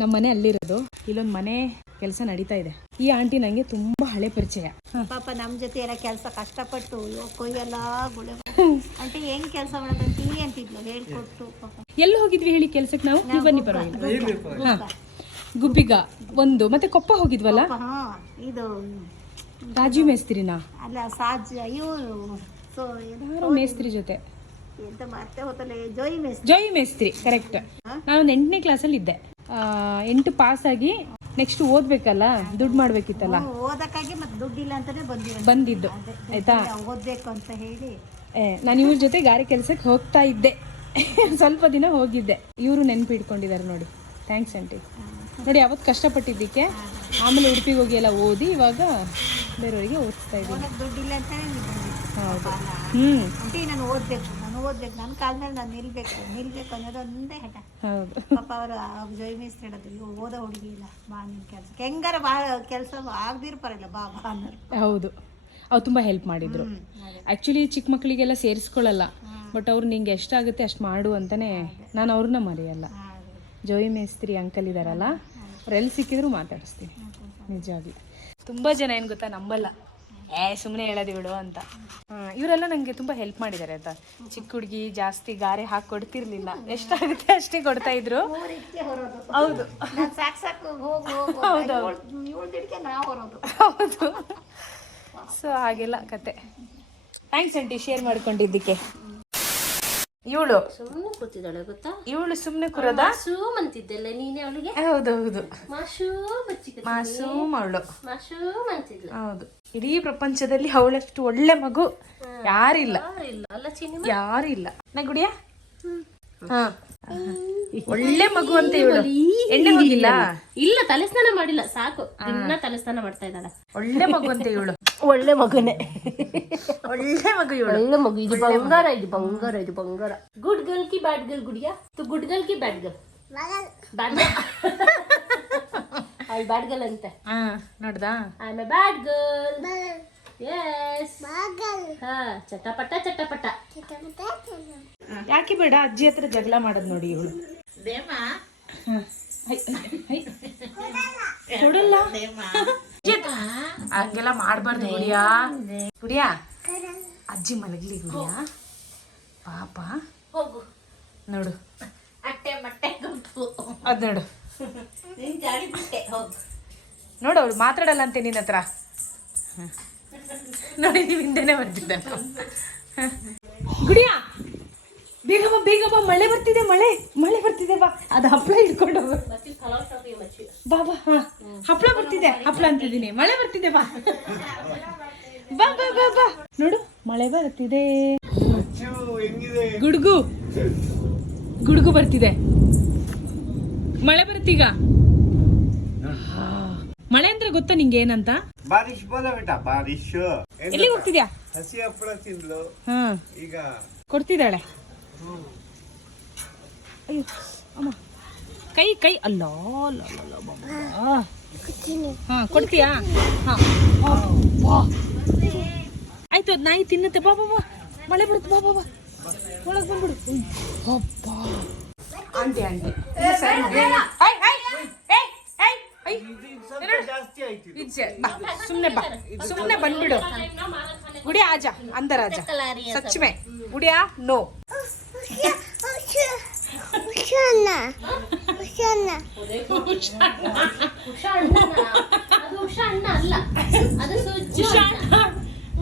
ನಮ್ಮ ಮನೆ ಅಲ್ಲಿರೋದು. ಇಲ್ಲೊಂದು ಮನೆ ಕೆಲಸ ನಡೀತಾ ಇದೆ. ಈ ಆಂಟಿ ನಂಗೆ ತುಂಬಾ ಹಳೆ ಪರಿಚಯ. ಪಾಪ ನಮ್ಮ ಜೊತೆ ಎಲ್ಲ ಕೆಲಸ ಕಷ್ಟಪಟ್ಟು ಕೊಯ್ಯೆಲ್ಲ ಗುಳೆ ಆಂಟಿ ಹೆಂಗ್ ಕೆಲಸ ಮಾಡೋದಂತ ಅಂತಿದ್ಲು ಹೇಳ್ಕೊಟ್ಟು ಪಾಪ. ಎಲ್ಲಿ ಹೋಗಿದ್ವಿ ಹೇಳಿ ಕೆಲ್ಸಕ್ಕೆ ನಾವು? ನೀವು ಬನ್ನಿ ಪರವಾಗಿಲ್ಲ. ಹಾ. ಗುಬ್ಬಿಗ ಒಂದು ಮತ್ತೆ ಕೊಪ್ಪ ಹೋಗಿದ್ವಲ್ಲ? ಹಾ ಇದು ರಾಜೀವ್ ಮೇಸ್ತ್ರಿನಾ? ಅಲ್ಲ ಸಾಜ್ ಇವರು ಸೊ ಯಾರೋ ಮೇಸ್ತ್ರಿ ಜೊತೆ. ಎಂತ ಮತ್ತೆ ಜೋಯಿ ಮೇಸ್ತ್ರಿ. ಮೇಸ್ತ್ರಿ ಕರೆಕ್ಟ್ ನಾನು ಒಂದ್ ಎಂಟನೇ ಕ್ಲಾಸಲ್ಲಿ ಇದ್ದೆ ಎಂಟು ಪಾಸ್ ಆಗಿ ನೆಕ್ಸ್ಟ್ ಓದ್ಬೇಕಲ್ಲ ದುಡ್ಡು ಮಾಡ್ಬೇಕಿತ್ತಲ್ಲ? ಓದಕ್ಕಾಗಿ ಮತ್ತೆ ದುಡ್ಡಿಲ್ಲ ಅಂತಾನೆ ಬಂದಿರೋದು. ಬಂದಿದ್ದು. ಆಯ್ತಾ? ಓದ್ಬೇಕು ಅಂತ ಹೇಳಿ. ನಾನು ಇವ್ರ ಜೊತೆ ಗಾರೆ ಕೆಲಸಕ್ಕೆ ಹೋಗ್ತಾ ಇದ್ದೆ. ಸ್ವಲ್ಪ ದಿನ ಹೋಗಿದ್ದೆ. ಇವರು ನೆನ್ಪಿಟ್ಕೊಂಡಿದ್ದಾರೆ ನೋಡಿ. ಥ್ಯಾಂಕ್ಸ್ ಆಂಟಿ ನೋಡಿ ಅವತ್ತು ಕಷ್ಟಪಟ್ಟಿದ್ದಕ್ಕೆ ಆಮೇಲೆ ಉಡುಪಿಗೆ ಹೋಗಿ ಎಲ್ಲ ಓದಿ ಇವಾಗ ಬೇರೆಯವರಿಗೆ ಓದಿಸ್ತಾ ಇದ್ದೀನಿ. ಹೌದು. ಹ್ಞೂ ನಾನು ಓದ್ಬೇಕು. ಓದ್ಬೇಕು. ನನ್ನ ಕಾಲ ಮೇಲೆ ನಾನು ನಿಲ್ಬೇಕು. ನಿಲ್ಬೇಕು ಅನ್ನೋದು ಒಂದೇ ಹಠ. ಹೌದು. ಪಾಪ ಅವರು ಜೋಯಿ ಮೇಸ್ತ್ರಿ ಹೇಳೋದು ಇವ್ ಓದೋ ಹುಡುಗಿ ಇಲ್ಲ ಬಾ ನಿನ್ ಕೆಲ್ಸಕ್ಕೆ ಹೆಂಗಾರ ಬಾ ಕೆಲಸ ಆಗದಿರ್ ಪರಲ್ಲ ಬಾ ಬಾ ಅನ್ನೋರು. ಹೌದು. ಅವ್ರು ತುಂಬ ಹೆಲ್ಪ್ ಮಾಡಿದ್ರು. ಆ್ಯಕ್ಚುಲಿ ಚಿಕ್ಕ ಮಕ್ಕಳಿಗೆಲ್ಲ ಸೇರಿಸ್ಕೊಳ್ಳಲ್ಲ. ಬಟ್ ಅವ್ರು ನಿಂಗೆ ಎಷ್ಟಾಗುತ್ತೆ ಅಷ್ಟು ಮಾಡು ಅಂತಾನೆ ನಾನು ಅವ್ರನ್ನ ಮರೆಯಲ್ಲ. ಜೋಯಿ ಮೇಸ್ತ್ರಿ ಅಂಕಲ್ ಇದಾರಲ್ಲ ಅವ್ರು ಎಲ್ಲಿ ಸಿಕ್ಕಿದ್ರು ಮಾತಾಡಿಸ್ತೀನಿ. ನಿಜವಾಗಿ. ತುಂಬ ಜನ ಏನು ಗೊತ್ತಾ ನಂಬಲ್ಲ. ಏ ಸುಮ್ಮನೆ ಹೇಳೋದು ಬಿಡು ಅಂತ. ಇವರೆಲ್ಲ ನನಗೆ ತುಂಬ ಹೆಲ್ಪ್ ಮಾಡಿದ್ದಾರೆ ಅಂತ. ಚಿಕ್ಕ ಹುಡುಗಿ ಜಾಸ್ತಿ ಗಾರೆ ಹಾಕಿ ಕೊಡ್ತಿರ್ಲಿಲ್ಲ. ಎಷ್ಟಾಗುತ್ತೆ ಅಷ್ಟೇ ಕೊಡ್ತಾ ಇದ್ರು. ಹೌದು. ಹೌದು ಸೊ, ಹಾಗೆಲ್ಲ ಕತೆ. ಥ್ಯಾಂಕ್ಸ್ ಆಂಟಿ ಶೇರ್ ಮಾಡ್ಕೊಂಡಿದ್ದಕ್ಕೆ. ಇವಳು ಸುಮ್ಮನೆ ಕೂತಿದ್ದಾಳೆ ಗೊತ್ತಾ? ಇವಳು ಸುಮ್ಮನೆ ಕುರದ? ಮಾಸೂಮ್ ಅಂತಿದ್ದೆಲ್ಲ ನೀನೇ ಅವಳಿಗೆ? ಹೌದೌದು. ಬಚ್ಚಿಕ ಮಾಸೂಮ್ ಅವಳು. ಮಾಸೂಮ್ ಅಂತಿದ್ಲು ಹೌದು. ಇಡೀ ಪ್ರಪಂಚದಲ್ಲಿ ಅವಳಷ್ಟು ಒಳ್ಳೆ ಮಗು ಯಾರಿಲ್ಲ. ಯಾರಿಲ್ಲ. ನಾ ಗುಡಿಯ? ಹಾ. ಒಳ್ಳೆ ಮಗು ಅಂತ ಇವಳು ಎಣ್ಣೆ ಹೋಗಿಲ್ಲ? ಇಲ್ಲ ತಲೆ ಸ್ನಾನ ಮಾಡಿಲ್ಲ ಸಾಕು. ದಿನ ತಲೆ ಸ್ನಾನ ಮಾಡ್ತಾ ಇದ್ದಾಳೆ. ಒಳ್ಳೆ ಮಗು ಅಂತ ಇವಳು ಒಳ್ಳೆ ಮಗುನೇ. ಒಳ್ಳೆ ಮಗು ಇವಳು. ಒಳ್ಳೆ ಮಗು. ಇದು ಬಂಗಾರ ಇದು ಬಂಗಾರ ಇದು ಬಂಗಾರ. ಗುಡ್ ಗರ್ಲ್ ಕಿ ಬ್ಯಾಡ್ ಗರ್ಲ್ ಗುಡಿಯಾ? ತು ಗುಡ್ ಗರ್ಲ್ ಕಿ ಬ್ಯಾಡ್ ಗರ್ಲ್ ಬ್ಯಾಡ್ ಅವಳು ಬ್ಯಾಡ್ ಗರ್ಲ್ ಅಂತೆ. ಹಾ ನೋಡ್ದಾ? I'm a bad girl yes ಹಾ ಚಟಪಟ ಚಟಪಟ. ಯಾಕೆ ಬೇಡ? ಅಜ್ಜಿ ಹತ್ರ ಜಗಳ ಮಾಡೋದು ನೋಡಿ ಇವಳು. ಕೊಡಲ್ಲ. ಹಂಗೆಲ್ಲ ಮಾಡ್ಬಾರ್ದು ಗುಡಿಯಾ ಗುಡಿಯಾ ಅಜ್ಜಿ ಮಲಗಲಿ ಗುಡಿಯಾ ಪಾಪ. ಹೋಗು. ನೋಡು. ಅಟ್ಟೆ ಮಟ್ಟೆ ಅದು ನೋಡು. ನೋಡು ಅವಳು ಮಾತಾಡಲ್ಲ ಅಂತೆ ನಿನ್ನ ಹತ್ರ. ನೋಡಿ ನೀವು ಹಿಂದೆನೆ ಬರ್ತಿದ್ದ ಗುಡಿಯಾ ಬೇಗ ಬಾ ಬೇಗ ಬಾ ಮಳೆ ಬರ್ತಿದೆ ಮಳೆ. ಮಳೆ ಬರ್ತಿದೆ ಬಾ. ಅದು ಹಪ್ಪಳ ಹಿಡ್ಕೊಂಡು ಬಾ ಬಾ ಹಾ. ಹಪ್ಪಳ ಬರ್ತಿದೆ ಹಪ್ಪಳ ಅಂತಿದ್ದೀನಿ. ಮಳೆ ಬರ್ತಿದೆ ಬಾ. ಬಾ ಬಾ ಬಾ ಬಾ. ನೋಡು ಮಳೆ ಬರ್ತಿದೆ. ಗುಡುಗು. ಗುಡುಗು ಬರ್ತಿದೆ. ಮಳೆ ಬರುತ್ತೀಗ ಮಳೆ ಅಂದ್ರೆ ಗೊತ್ತಾ ನಿಂಗೆ ಏನಂತ? ಬಾರಿಶ್ ಬೋಲ ಬೇಟ ಬಾರಿಶ್ ಎಲ್ಲಿ ಹೋಗ್ತಿದ್ಯಾ? ಹಸಿ ಹಪ್ಪಳ ತಿಂದ್ಲು. ಈಗ ಕೊಡ್ತಿದ್ದಾಳೆ. ಅಯ್ಯೋ ಅಮ್ಮ. ಕೈ ಕೈ. ಅಲ್ಲ ಅಲ್ಲ. ಹಾ ಕೊಡ್ತೀಯಾ? ಹಾ. ಆಯ್ತು ಅದ್ ನಾಯಿ ತಿನ್ನತ್ತೆ. ಬಾ ಬಾ ಬಾ. ಮಳೆ ಬರುತ್ತೆ. ಬಾ ಬಾ ಬಾ. ಒಳಗೆ ಬಂದ್ಬಿಡು. ಸುಮ್ನೆ ಅಬ್ಬಾ ಆಂಟಿ ಆಂಟಿ ಜಾಸ್ತಿ ಆಯ್ತು ಸುಮ್ಮನೆ ಬಾ. ಸುಮ್ಮನೆ ಬಂದ್ಬಿಡು. ಗುಡಿಯ ಆಜ ಅಂದರ್ ಆಜ ಸಚ್ಮೆ ಗುಡಿಯಾ ನೋ. ಉಷಾ ಅಣ್ಣನ ಅದು ಅಲ್ಲ ಅದು ಸುಜ್ಜು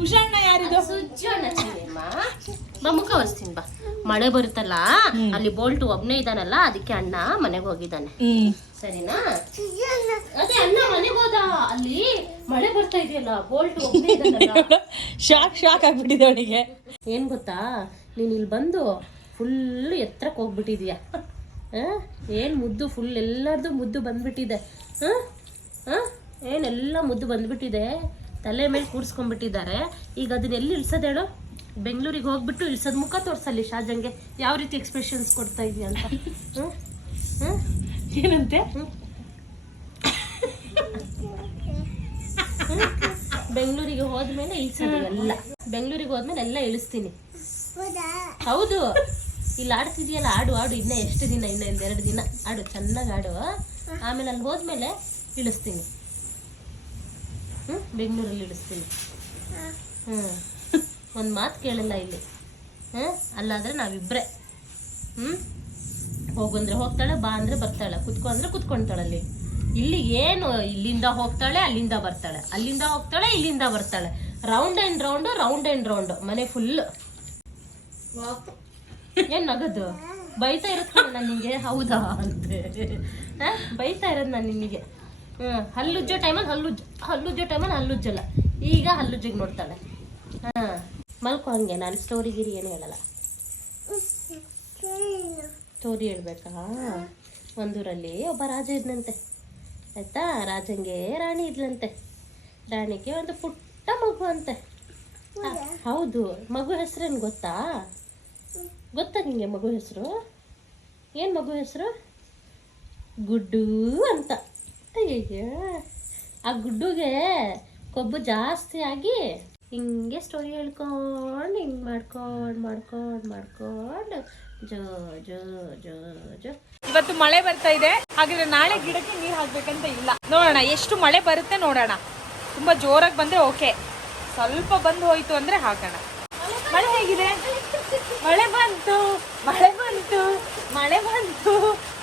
ಉಷಾಣ್ಣ ಯಾರಿದು? ಸುಜ್ಜು ಅಣ್ಣ ಚಿನ್ನಮ್ಮ ಬಾ ಮುಖ ಒರೆಸ್ತೀನಿ ಬಾ. ಮಳೆ ಬರುತ್ತಲ್ಲ ಅಲ್ಲಿ ಬೋಲ್ಟ್ ಒಬ್ನೇ ಇದಾನಲ್ಲ ಅದಕ್ಕೆ ಅಣ್ಣ ಮನೆಗೆ ಹೋಗಿದ್ದಾನೆ. ಹ್ಮ್. ಸರಿನಾ? ಅದೇ ಅಣ್ಣ ಮನೆಗೆ ಹೋದ. ಅಲ್ಲಿ ಮಳೆ ಬರ್ತಾ ಇದೆಯಲ್ಲ ಬೋಲ್ಟ್ ಒಬ್ನೇ ಶಾಕ್ ಶಾಕ್ ಆಗ್ಬಿಟ್ಟಿದೆ ಅವಳಿಗೆ ಏನ್ ಗೊತ್ತಾ? ನೀನ್ ಇಲ್ಲಿ ಬಂದು ಫುಲ್ ಎತ್ತರಕ್ಕೆ ಹೋಗ್ಬಿಟ್ಟಿದ್ಯಾ. ಆ? ಏನು ಮುದ್ದು? ಫುಲ್ ಎಲ್ಲರದು ಮುದ್ದು ಬಂದ್ಬಿಟ್ಟಿದೆ. ಹಾಂ? ಹಾಂ? ಏನೆಲ್ಲ ಮುದ್ದು ಬಂದ್ಬಿಟ್ಟಿದೆ? ತಲೆ ಮೇಲೆ ಕೂರ್ಸ್ಕೊಂಡ್ಬಿಟ್ಟಿದ್ದಾರೆ. ಈಗ ಅದನ್ನ ಎಲ್ಲಿ ಇಳಿಸೋದು ಹೇಳು? ಬೆಂಗಳೂರಿಗೆ ಹೋಗ್ಬಿಟ್ಟು ಇಳ್ಸೋದ್ ಮುಖ ತೋರ್ಸಲ್ಲಿ ಶಾಜಂಗೆ. ಯಾವ ರೀತಿ ಎಕ್ಸ್ಪ್ರೆಷನ್ಸ್ ಕೊಡ್ತಾ ಇದೀಯ ಅಂತ? ಹ್ಮ್? ಹ್ಮ್? ಏನಂತೆ? ಬೆಂಗಳೂರಿಗೆ ಹೋದ್ಮೇಲೆ ಇಳಿಸೋದು ಎಲ್ಲ. ಬೆಂಗಳೂರಿಗೆ ಹೋದ್ಮೇಲೆ ಎಲ್ಲ ಇಳಿಸ್ತೀನಿ. ಹೌದು. ಇಲ್ಲಿ, ಆಡ್ತಿದ್ಯಲ್ಲ, ಆಡು ಆಡು, ಇನ್ನ ಎಷ್ಟು ದಿನ, ಇನ್ನ ಎರಡು ದಿನ. ಆಡು, ಚೆನ್ನಾಗಿ ಆಡು. ಆಮೇಲೆ ಅಲ್ಲಿ ಹೋದ್ಮೇಲೆ ಇಳಿಸ್ತೀನಿ. ಹ್ಞೂ ಬೆಂಗಳೂರಲ್ಲಿ ಇಳಿಸ್ತೀನಿ. ಹ್ಞೂ ಒಂದು ಮಾತು ಕೇಳಲ್ಲ ಇಲ್ಲಿ. ಹ್ಞೂ ಅಲ್ಲಾದರೆ ನಾವಿಬ್ಬರೇ ಹ್ಞೂ ಹೋಗಂದ್ರೆ ಹೋಗ್ತಾಳೆ, ಬಾ ಅಂದರೆ ಬರ್ತಾಳೆ. ಕುತ್ಕೊ ಅಂದರೆ ಕುತ್ಕೊಳ್ತಾಳೆ ಅಲ್ಲಿ. ಇಲ್ಲಿ ಏನು ಇಲ್ಲಿಂದ ಹೋಗ್ತಾಳೆ, ಅಲ್ಲಿಂದ ಬರ್ತಾಳೆ. ಅಲ್ಲಿಂದ ಹೋಗ್ತಾಳೆ, ಇಲ್ಲಿಂದ ಬರ್ತಾಳೆ. Round and round round and round ಮನೆ ಫುಲ್ ಏನ್ ನಗದು? ಬೈತಾ ಇರತ್ತಲ್ಲ ನಾನು ನಿಮಗೆ. ಹೌದಾ ಅಂತೆ? ಬೈತಾ ಇರೋದು ನಾನು ನಿಮಗೆ. ಹ್ಞೂ ಹಲ್ಲುಜ್ಜೋ ಟೈಮಲ್ಲಿ ಹಲ್ಲುಜ್ಜ, ಹಲ್ಲುಜ್ಜೋ ಟೈಮಲ್ಲಿ ಹಲ್ಲುಜ್ಜಲ್ಲ. ಈಗ ಹಲ್ಲುಜ್ಜಿಗೆ ನೋಡ್ತಾಳೆ. ಹಾಂ, ಮಲ್ಕೊ ಹಂಗೆ. ನಾನು ಸ್ಟೋರಿ ಗಿರಿ ಏನು ಹೇಳಲ್ಲ. ಸ್ಟೋರಿ ಹೇಳ್ಬೇಕಾ? ಒಂದೂರಲ್ಲಿ ಒಬ್ಬ ರಾಜ ಇದ್ನಂತೆ. ಆಯಿತಾ? ರಾಜಂಗೆ ರಾಣಿ ಇದ್ಲಂತೆ. ರಾಣಿಗೆ ಒಂದು ಪುಟ್ಟ ಮಗು ಅಂತೆ. ಹೌದು. ಮಗು ಹೆಸರೇನು ಗೊತ್ತಾ? ಗೊತ್ತಾ ನಿಮಗೆ ಮಗು ಹೆಸರು? ಏನು ಮಗು ಹೆಸರು? ಗುಡ್ಡು ಅಂತ. ಅಯ್ಯಯ್ಯ. ಆ ಗುಡ್ಡುಗೆ ಕೊಬ್ಬು ಜಾಸ್ತಿ ಆಗಿ ಹಿಂಗೆ ಸ್ಟೋರಿ ಹೇಳ್ಕೊಂಡು ಹಿಂಗೆ ಮಾಡ್ಕೊಂಡು ಮಾಡ್ಕೊಂಡು ಮಾಡ್ಕೊಂಡು ಜೋ ಜೋ ಜೋ ಜೋ. ಇವತ್ತು ಮಳೆ ಬರ್ತಾ ಇದೆ. ಹಾಗಿದ್ರೆ ನಾಳೆ ಗಿಡಕ್ಕೆ ನೀರು ಹಾಕ್ಬೇಕಂತ ಇಲ್ಲ. ನೋಡೋಣ, ಎಷ್ಟು ಮಳೆ ಬರುತ್ತೆ ನೋಡೋಣ. ತುಂಬಾ ಜೋರಾಗಿ ಬಂದ್ರೆ ಓಕೆ ಸ್ವಲ್ಪ ಬಂದು ಹೋಯ್ತು ಅಂದ್ರೆ ಹಾಕೋಣ. ಮಳೆ ಹೇಗಿದೆ? ಮಳೆ ಬಂತು ಮಳೆ ಬಂತು ಮಳೆ ಬಂತು.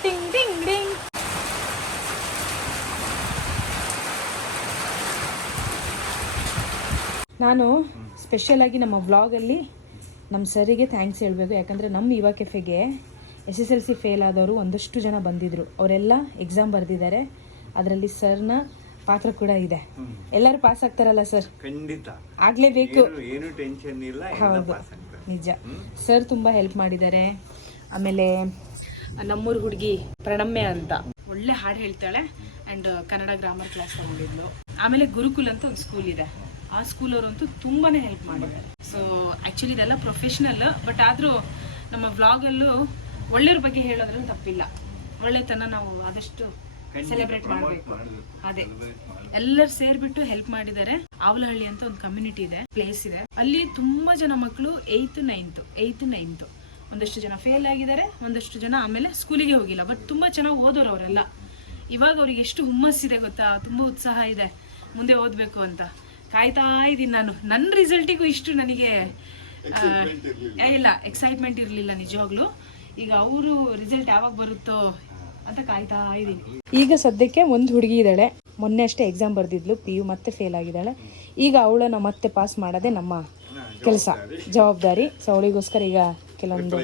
ಟಿಂಗ್ ಟಿಂಗ್ ಡಿಂಗ್. ನಾನು ಸ್ಪೆಷಲ್ ಆಗಿ ನಮ್ಮ ವ್ಲಾಗಲ್ಲಿ ನಮ್ಮ ಸರಿಗೆ ಥ್ಯಾಂಕ್ಸ್ ಹೇಳಬೇಕು. ಯಾಕಂದರೆ ನಮ್ಮ ಯುವ ಕೆಫೆಗೆ S S L C fail ಆದವರು ಒಂದಷ್ಟು ಜನ ಬಂದಿದ್ರು. ಅವರೆಲ್ಲ ಎಕ್ಸಾಮ್ ಬರೆದಿದ್ದಾರೆ. ಅದರಲ್ಲಿ ಸರ್ನ ಪಾತ್ರ ಕೂಡ ಇದೆ. ಎಲ್ಲರೂ ಪಾಸ್ ಆಗ್ತಾರಲ್ಲ ಸರ್? ಖಂಡಿತ. ಆಗಲೇಬೇಕು. ಏನು ಟೆನ್ಷನ್ ಇಲ್ಲ ಹೌದು. ನಿಜ. ಸರ್ ತುಂಬ ಹೆಲ್ಪ್ ಮಾಡಿದ್ದಾರೆ. ಆಮೇಲೆ, ನಮ್ಮೂರು ಹುಡುಗಿ ಪ್ರಣಮ್ಯ ಅಂತ. ಒಳ್ಳೆ ಹಾಡು ಹೇಳ್ತಾಳೆ ಆ್ಯಂಡ್ ಕನ್ನಡ ಗ್ರಾಮರ್ ಕ್ಲಾಸ್ ತಗೊಂಡಿದ್ಲು. ಆಮೇಲೆ ಗುರುಕುಲ್ ಅಂತ ಒಂದು ಸ್ಕೂಲ್ ಇದೆ. ಆ ಸ್ಕೂಲ್ ಅವರಂತೂ ತುಂಬಾನೇ ಹೆಲ್ಪ್ ಮಾಡಿದ್ದಾರೆ. ಸೊ ಆ್ಯಕ್ಚುಲಿ ಇದೆಲ್ಲ ಪ್ರೊಫೆಷ್ನಲ್ ಬಟ್ ಆದರೂ ನಮ್ಮ ವ್ಲಾಗಲ್ಲೂ ಒಳ್ಳೆಯವ್ರ ಬಗ್ಗೆ ಹೇಳೋದ್ರಲ್ಲಿ ತಪ್ಪಿಲ್ಲ. ಒಳ್ಳೆತನ ನಾವು ಆದಷ್ಟು ಸೆಲೆಬ್ರೇಟ್ ಮಾಡಬೇಕು. ಅದೇ. ಎಲ್ಲರೂ ಸೇರ್ಬಿಟ್ಟು ಹೆಲ್ಪ್ ಮಾಡಿದ್ದಾರೆ. ಆವಲಹಳ್ಳಿ ಅಂತ ಒಂದು ಕಮ್ಯುನಿಟಿ ಇದೆ ಪ್ಲೇಸ್ ಇದೆ. ಅಲ್ಲಿ ತುಂಬಾ ಜನ ಮಕ್ಕಳು ಏಯ್ತ್ ನೈನ್ತ್ ಏಯ್ತ್ ನೈನ್ತ್ ಒಂದಷ್ಟು ಜನ ಫೇಲ್ ಆಗಿದ್ದಾರೆ ಒಂದಷ್ಟು ಜನ ಆಮೇಲೆ ಸ್ಕೂಲಿಗೆ ಹೋಗಿಲ್ಲ. ಬಟ್ ತುಂಬಾ ಚೆನ್ನಾಗಿ ಓದೋರು ಅವರೆಲ್ಲ. ಇವಾಗ ಅವ್ರಿಗೆ ಎಷ್ಟು ಹುಮ್ಮಸ್ಸಿದೆ ಗೊತ್ತಾ? ತುಂಬಾ ಉತ್ಸಾಹ ಇದೆ. ಮುಂದೆ ಓದ್ಬೇಕು ಅಂತ. ಕಾಯ್ತಾ ಇದ್ದೀನಿ ನಾನು. ನನ್ನ ರಿಸಲ್ಟಿಗೂ ಇಷ್ಟು ನನಗೆ ಆ, ಏ, ಇಲ್ಲ ಎಕ್ಸೈಟ್ಮೆಂಟ್ ಇರಲಿಲ್ಲ ನಿಜವಾಗ್ಲೂ. ಈಗ ಅವರು ರಿಸಲ್ಟ್ ಯಾವಾಗ ಬರುತ್ತೋ ಅಂತ ಕಾಯ್ತಾ ಇದ್ದೀನಿ ಈಗ ಸದ್ಯಕ್ಕೆ ಒಂದು ಹುಡುಗಿ ಇದ್ದಾಳೆ. ಮೊನ್ನೆ ಅಷ್ಟೇ ಎಕ್ಸಾಮ್ ಬರೆದಿದ್ಲು. ಪಿ ಯು ಮತ್ತೆ ಫೇಲ್ ಆಗಿದ್ದಾಳೆ. ಈಗ ಅವಳನ್ನು ಮತ್ತೆ ಪಾಸ್ ಮಾಡೋದೇ ನಮ್ಮ ಕೆಲಸ ಜವಾಬ್ದಾರಿ. ಸೊ ಅವಳಿಗೋಸ್ಕರ ಈಗ ಕೆಲವೊಂದು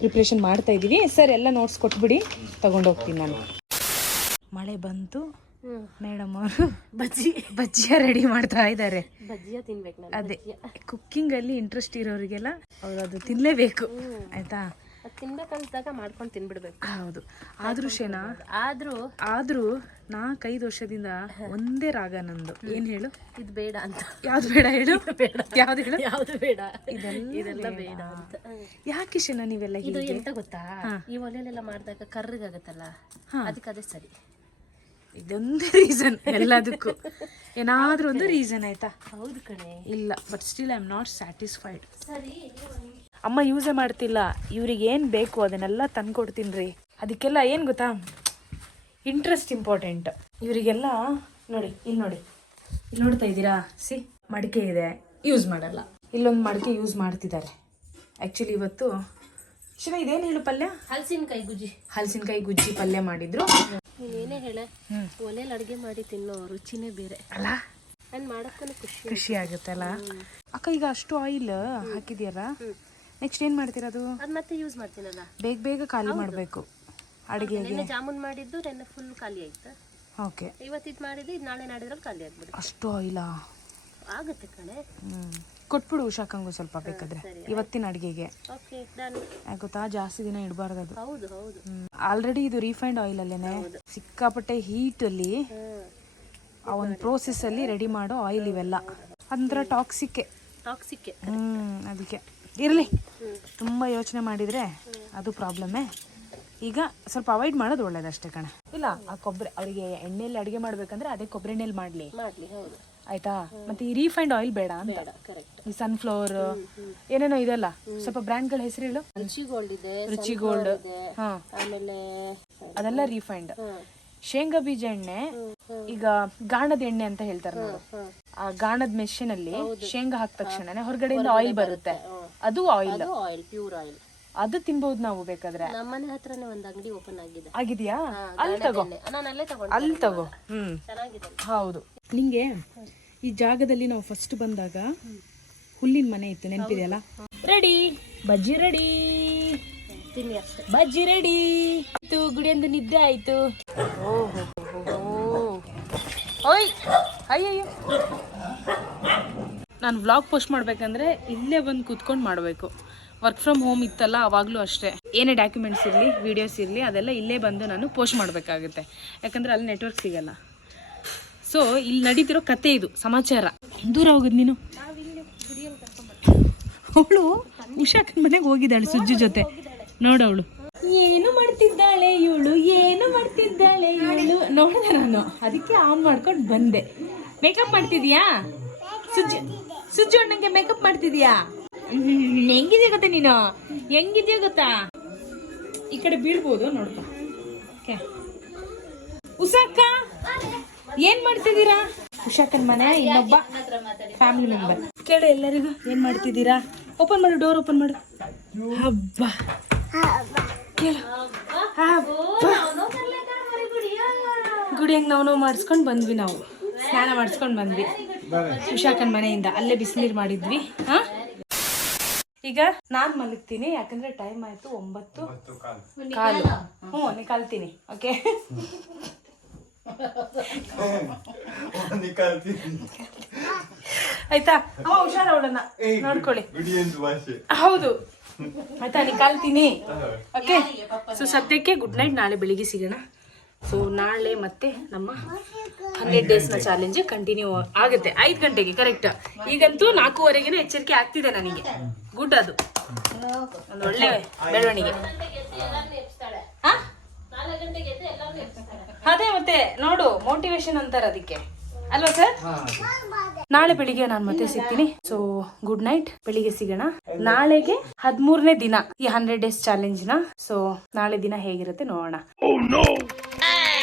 ಪ್ರಿಪ್ರೇಷನ್ ಮಾಡ್ತಾ ಇದ್ದೀವಿ ಸರ್ ಎಲ್ಲ ನೋಟ್ಸ್ ಕೊಟ್ಬಿಡಿ. ತಗೊಂಡು ಹೋಗ್ತೀನಿ ನಾನು. ಮಳೆ ಬಂತು. ಮೇಡಮ್ ಅವರು ಬಜ್ಜಿ. ಬಜ್ಜಿಯ ರೆಡಿ ಮಾಡ್ತಾ ಇದ್ದಾರೆ. ಬಜ್ಜಿಯ ತಿನ್ಬೇಕು ಅದೇ. ಕುಕ್ಕಿಂಗಲ್ಲಿ ಇಂಟ್ರೆಸ್ಟ್ ಇರೋರಿಗೆಲ್ಲ ಅವ್ರು ಅದು ತಿನ್ನಲೇಬೇಕು ಆಯ್ತಾ? ತಿನ್ಬೇಕಂತಾಗ ಮಾಡ್ಕೊಂಡು ತಿನ್ಬಿಡ್ಬೇಕು. ಹೌದು. ಆದ್ರೂ ಶೇನಾ ಆದ್ರೂ ಆದ್ರೂ ನಾಲ್ಕೈದು ವರ್ಷದಿಂದ ಒಂದೇ ರಾಗ ನಂದು. ಏನ್ ಹೇಳು? ಇದು ಬೇಡ ಅಂತ. ಯಾವ್ದು ಬೇಡ ಹೇಳು? ಯಾವ್ದು ಹೇಳು? ಯಾವ್ದು ಬೇಡ. ಇದೆಲ್ಲ ಬೇಡ. ಅಂತ. ಯಾಕೆ ಶೇನಾ ನೀವೆಲ್ಲ ಇದು ಎಂತ ಗೊತ್ತಾ? ಈ ಒಲೆಲೆಲ್ಲ ಮಾಡಿದಾಗ ಕರ್ರಗಾಗತ್ತಲ್ಲ? ಅದಕ್ಕೆ ಅದೇ ಸರಿ. ಇದೊಂದೇ ರೀಸನ್ ಎಲ್ಲದಕ್ಕೂ. ಏನಾದ್ರೂ ಒಂದು ರೀಸನ್ ಆಯ್ತಾ? ಹೌದು ಕಣೆ. ಇಲ್ಲ but still I am not satisfied ಸರಿ ಅಮ್ಮ ಯೂಸೇ ಮಾಡ್ತಿಲ್ಲ. ಇವ್ರಿಗೆ ಏನು ಬೇಕು ಅದನ್ನೆಲ್ಲ ತಂದ್ಕೊಡ್ತೀನಿ ರೀ ಅದಕ್ಕೆಲ್ಲ ಏನು ಗೊತ್ತಾ? ಇಂಟ್ರೆಸ್ಟ್ ಇಂಪಾರ್ಟೆಂಟ್ ಇವರಿಗೆಲ್ಲ ನೋಡಿ ಇಲ್ಲಿ ನೋಡಿ. ಇಲ್ಲಿ ನೋಡ್ತಾ ಇದ್ದೀರಾ? ಸಿ ಮಡಿಕೆ ಇದೆ. ಯೂಸ್ ಮಾಡಲ್ಲ. ಇಲ್ಲೊಂದು ಮಡಿಕೆ ಯೂಸ್ ಮಾಡ್ತಿದ್ದಾರೆ. ಆ್ಯಕ್ಚುಲಿ ಇವತ್ತು ಶಿವ ಇದೇನು ಹೇಳು ಪಲ್ಯ? ಹಲಸಿನಕಾಯಿ ಗುಜ್ಜಿ. ಹಲಸಿನಕಾಯಿ ಗುಜ್ಜಿ ಪಲ್ಯ ಮಾಡಿದ್ರು. ಏನೇ ಹೇಳ ಒಲೆಯಲ್ಲಿ ಅಡುಗೆ ಮಾಡಿ ತಿನ್ನೋ ರುಚಿನೇ ಬೇರೆ. ಅಲ್ಲ? ನಾನು ಮಾಡೋಕ್ಕೂ ಖುಷಿ. ಖುಷಿ ಆಗುತ್ತಲ್ಲ? ಅಕ್ಕ ಈಗ ಅಷ್ಟು ಆಯಿಲ್ ಹಾಕಿದ್ಯಲ್ಲ ನೆಕ್ಸ್ಟ್ ಏನು ಮಾಡ್ತೀರದು? ಅದು ಮತ್ತೆ ಯೂಸ್ ಮಾಡ್ತೀನಲ್ಲ. ಬೇಗ ಬೇಗ ಖಾಲಿ ಮಾಡಬೇಕು. ಅಡುಗೆಗೆ ನೆನ್ನೆ ಜಾಮೂನ್ ಮಾಡಿದ್ದು ನೆನ್ನೆ ಫುಲ್ ಖಾಲಿ ಆಯ್ತು. ಓಕೆ. ಇವತ್ತು ಇದು ಮಾಡಿದ್ದು ಇದು ನಾಳೆ ನಾಡಿದ್ರಲ್ಲಿ ಖಾಲಿ ಆಗ್ಬಿಡುತ್ತೆ. ಅಷ್ಟು ಆಯಿಲ್ ಆಗುತ್ತೆ ಕಣೆ. ಕೊಟ್ಬಿಡು ಉಷಾಕಂಗು ಸ್ವಲ್ಪ ಬೇಕಾದ್ರೆ. ಇವತ್ತಿನ ಅಡುಗೆಗೆ. ಗೊತ್ತಾ ಜಾಸ್ತಿ ದಿನ ಇಡಬಾರ್ದು ಅದು. ಹೌದು ಹೌದು. ಆಲ್ರೆಡಿ ಇದು ರೀಫೈಂಡ್ ಆಯಿಲ್ ಅಲ್ಲೇನೆ? ಸಿಕ್ಕಾಪಟ್ಟೆ ಹೀಟ್ ಅಲ್ಲಿ ಆ ಒಂದು ಪ್ರೋಸೆಸ್ ಅಲ್ಲಿ ರೆಡಿ ಮಾಡೋ ಆಯಿಲ್ ಇವೆಲ್ಲ. ಅಂದ್ರೆ ಟಾಕ್ಸಿಕ್ಕೆ ಟಾಕ್ಸಿಕ್ಕೆ ಹ್ಞೂ ಅದಕ್ಕೆ. ಇರಲಿ. ತುಂಬ ಯೋಚನೆ ಮಾಡಿದರೆ ಅದು ಪ್ರಾಬ್ಲಮ್ಮೇ ಈಗ ಸ್ವಲ್ಪ ಅವಾಯ್ಡ್ ಮಾಡೋದು ಒಳ್ಳೇದಷ್ಟೇ ಕಣ. ಇಲ್ಲ ಆ ಕೊಬ್ಬರಿ ಅವರಿಗೆ ಎಣ್ಣೆಯಲ್ಲಿ ಅಡುಗೆ ಮಾಡಬೇಕಂದ್ರೆ ಅದೇ ಕೊಬ್ಬರಿ ಎಣ್ಣೆಲಿ ಮಾಡಲಿ. ಮಾಡ್ಲಿ ಹೌದು. ಆಯ್ತಾ? ಮತ್ತೆ ಈ ರೀಫೈಂಡ್ ಆಯಿಲ್ ಬೇಡ ಅಂತ. ಕರೆಕ್ಟ್ ಈ ಸನ್ಫ್ಲವರ್ ಏನೇನೋ ಇದೆಲ್ಲ. ಸ್ವಲ್ಪ ಬ್ರ್ಯಾಂಡ್ಗಳ ಹೆಸರು ಹೇಳು. ರುಚಿ ಗೋಲ್ಡ್ ಇದೆ ರುಚಿ ಗೋಲ್ಡ್ ಇದೆ ಹಾ. ಆಮೇಲೆ ಅದೆಲ್ಲ ರೀಫೈಂಡ್ ಶೇಂಗಾ ಬೀಜ ಎಣ್ಣೆ ಈಗ ಗಾಣದ ಎಣ್ಣೆ ಅಂತ ಹೇಳ್ತಾರೆ ನೋಡು. ಆ ಗಾಣದ ಮೆಷಿನಲ್ಲಿ ಶೇಂಗಾ ಹಾಕಿದ ತಕ್ಷಣನೇ ಹೊರಗಡೆಯಿಂದ ಆಯಿಲ್ ಬರುತ್ತೆ. ಅದು ಆಯಿಲ್ ಅದು ಆಯಿಲ್ ಪ್ಯೂರ್ ಆಯಿಲ್ ಅದು ತಿನ್ಬಹುದು ನಾವು ಬೇಕಾದ್ರೆ. ನಮ್ಮನೆ ಹತ್ರನೇ ಒಂದು ಅಂಗಡಿ ಓಪನ್ ಆಗಿದೆ. ಆಗಿದೆಯಾ? ಅಲ್ಲಿ ತಗೋ. ನಾನು ಅಲ್ಲೇ ತಗೊಂಡೆ ಅಲ್ಲಿ ತಗೋ. ಹ್ಮ್. ಚೆನ್ನಾಗಿದೆ. ಹೌದು. ನಿಂಗೆ ಈ ಜಾಗದಲ್ಲಿ ನಾವು ಫಸ್ಟ್ ಬಂದಾಗ ಹುಲ್ಲಿನ ಮನೆ ಇತ್ತು ನೆನಪಿದೆಯಲ್ಲ? ರೆಡಿ ಬಜ್ಜಿ ರೆಡಿ ತಿನ್ನಿ ಅಷ್ಟೇ. ಬಜ್ಜಿ ರೆಡಿ ಗುಡಿ ಗುಡಿಯಂದು ನಿದ್ದೆ ಆಯ್ತು. ಓಯ್ ಅಯ್ಯಯ್ಯೋ. ನಾನು ವ್ಲಾಗ್ ಪೋಸ್ಟ್ ಮಾಡಬೇಕಂದ್ರೆ ಇಲ್ಲೇ ಬಂದು ಕೂತ್ಕೊಂಡು ಮಾಡಬೇಕು. ವರ್ಕ್ ಫ್ರಮ್ ಹೋಮ್ ಇತ್ತಲ್ಲ, ಅವಾಗಲೂ ಅಷ್ಟೇ. ಏನೇ ಡಾಕ್ಯುಮೆಂಟ್ಸ್ ಇರಲಿ ವೀಡಿಯೋಸ್ ಇರಲಿ, ಅದೆಲ್ಲ ಇಲ್ಲೇ ಬಂದು ನಾನು ಪೋಸ್ಟ್ ಮಾಡಬೇಕಾಗುತ್ತೆ. ಯಾಕಂದರೆ ಅಲ್ಲಿ ನೆಟ್ವರ್ಕ್ ಸಿಗಲ್ಲ. ಸೊ ಇಲ್ಲಿ ನಡೀತಿರೋ ಕತೆ ಇದು, ಸಮಾಚಾರ. ದೂರ ಹೋಗೋದು ನೀನು? ಅವಳು ಉಷಾಕನ್ ಮನೆಗೆ ಹೋಗಿದ್ದಾಳೆ, ಸುಜ್ಜು ಜೊತೆ. ನೋಡವಳು ಏನು ಮಾಡ್ತಿದ್ದಾಳೆ ಇವಳು? ಏನು ಮಾಡ್ತಿದ್ದಾಳೆ ಇವಳು? ನೋಡಿದೆ ನಾನು. ಅದಕ್ಕೆ ಆನ್ ಮಾಡ್ಕೊಂಡು ಬಂದೆ. ಮೇಕಪ್ ಮಾಡ್ತಿದ್ಯಾ? ಸುಜ್ಜು ಸುಜ್ಜು ಅಣ್ಣಂಗೆ ಮೇಕಪ್ ಮಾಡ್ತಿದ್ಯಾ? ಹೆಂಗಿದ್ಯಾ ಗೊತ್ತಾ ನೀನು? ಹೆಂಗಿದ್ಯಾ ಗೊತ್ತಾ? ಈ ಕಡೆ ಬೀಳ್ಬೋದು, ನೋಡ್ಕೊ. ಓಕೆ. ಉಷಾಕ್ಕ, ಏನ್ ಮಾಡ್ತಿದ್ದೀರಾ? ಉಷಾಕನ್ ಮನೆ, ಇನ್ನೊಬ್ಬ ಫ್ಯಾಮಿಲಿ ಮೆಂಬರ್ ಕೇಳು ಎಲ್ಲರಿಗೂ, ಏನ್ ಮಾಡ್ತಿದ್ದೀರಾ? ಓಪನ್ ಮಾಡು ಡೋರ್ ಓಪನ್ ಮಾಡು. ಹಬ್ಬ. ಗುಡಿ ಹೆಂಗ್ ನಾವು ಮಾಡಿಸ್ಕೊಂಡು ಬಂದ್ವಿ ನಾವು. ಸ್ನಾನ ಮಾಡಿಸ್ಕೊಂಡು ಬಂದ್ವಿ. ಉಷಾಕನ್ ಮನೆಯಿಂದ ಅಲ್ಲೇ ಬಿಸಿನೀರು ಮಾಡಿದ್ವಿ. ಹಾ? ಈಗ ನಾನ್ ಮಲಗ್ತೀನಿ ಯಾಕಂದ್ರೆ ಟೈಮ್ ಆಯ್ತು ಒಂಬತ್ತು ಕಾಲು. ಹ್ಞೂ ನೀ ಕಲ್ತೀನಿ ಓಕೆ ಆಯ್ತಾ? ಹುಷಾರ ಅವಳನ್ನ ನೋಡ್ಕೊಳ್ಳಿ. ಹೌದು. ಆಯ್ತಾ ನೀ ಕಲ್ತೀನಿ ಓಕೆ ಸೊ ಸದ್ಯಕ್ಕೆ ಗುಡ್ ನೈಟ್ ನಾಳೆ ಬೆಳಿಗ್ಗೆ ಸಿಗೋಣ. ಸೊ ನಾಳೆ ಮತ್ತೆ ನಮ್ಮ ಹಂಡ್ರೆಡ್ ಡೇಸ್ನ ಚಾಲೆಂಜ್ ಕಂಟಿನ್ಯೂ ಆಗುತ್ತೆ. ಐದು ಗಂಟೆಗೆ ಕರೆಕ್ಟ್ ಈಗಂತೂ ನಾಲ್ಕೂವರೆಗೆ ಎಚ್ಚರಿಕೆ ಆಗ್ತಿದೆ ನನಗೆ. ಗುಡ್ ಅದು. ಒಂದು ಒಳ್ಳೆ ಬೆಳವಣಿಗೆ. ಹಾ? ಅದೇ ಮತ್ತೆ ನೋಡು ಮೋಟಿವೇಶನ್ ಅಂತಾರೆ ಅದಕ್ಕೆ. ಅಲ್ವಾ ಸರ್ ನಾಳೆ ಬೆಳಿಗ್ಗೆ ನಾನು ಮತ್ತೆ ಸಿಗ್ತೀನಿ. ಸೊ ಗುಡ್ ನೈಟ್ ಬೆಳಿಗ್ಗೆ ಸಿಗೋಣ. ನಾಳೆಗೆ ಹದಿಮೂರನೇ ದಿನ ಈ ಹಂಡ್ರೆಡ್ ಡೇಸ್ ಚಾಲೆಂಜ್ನ. ಸೊ ನಾಳೆ ದಿನ ಹೇಗಿರುತ್ತೆ ನೋಡೋಣ.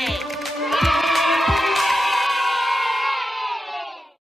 Yay!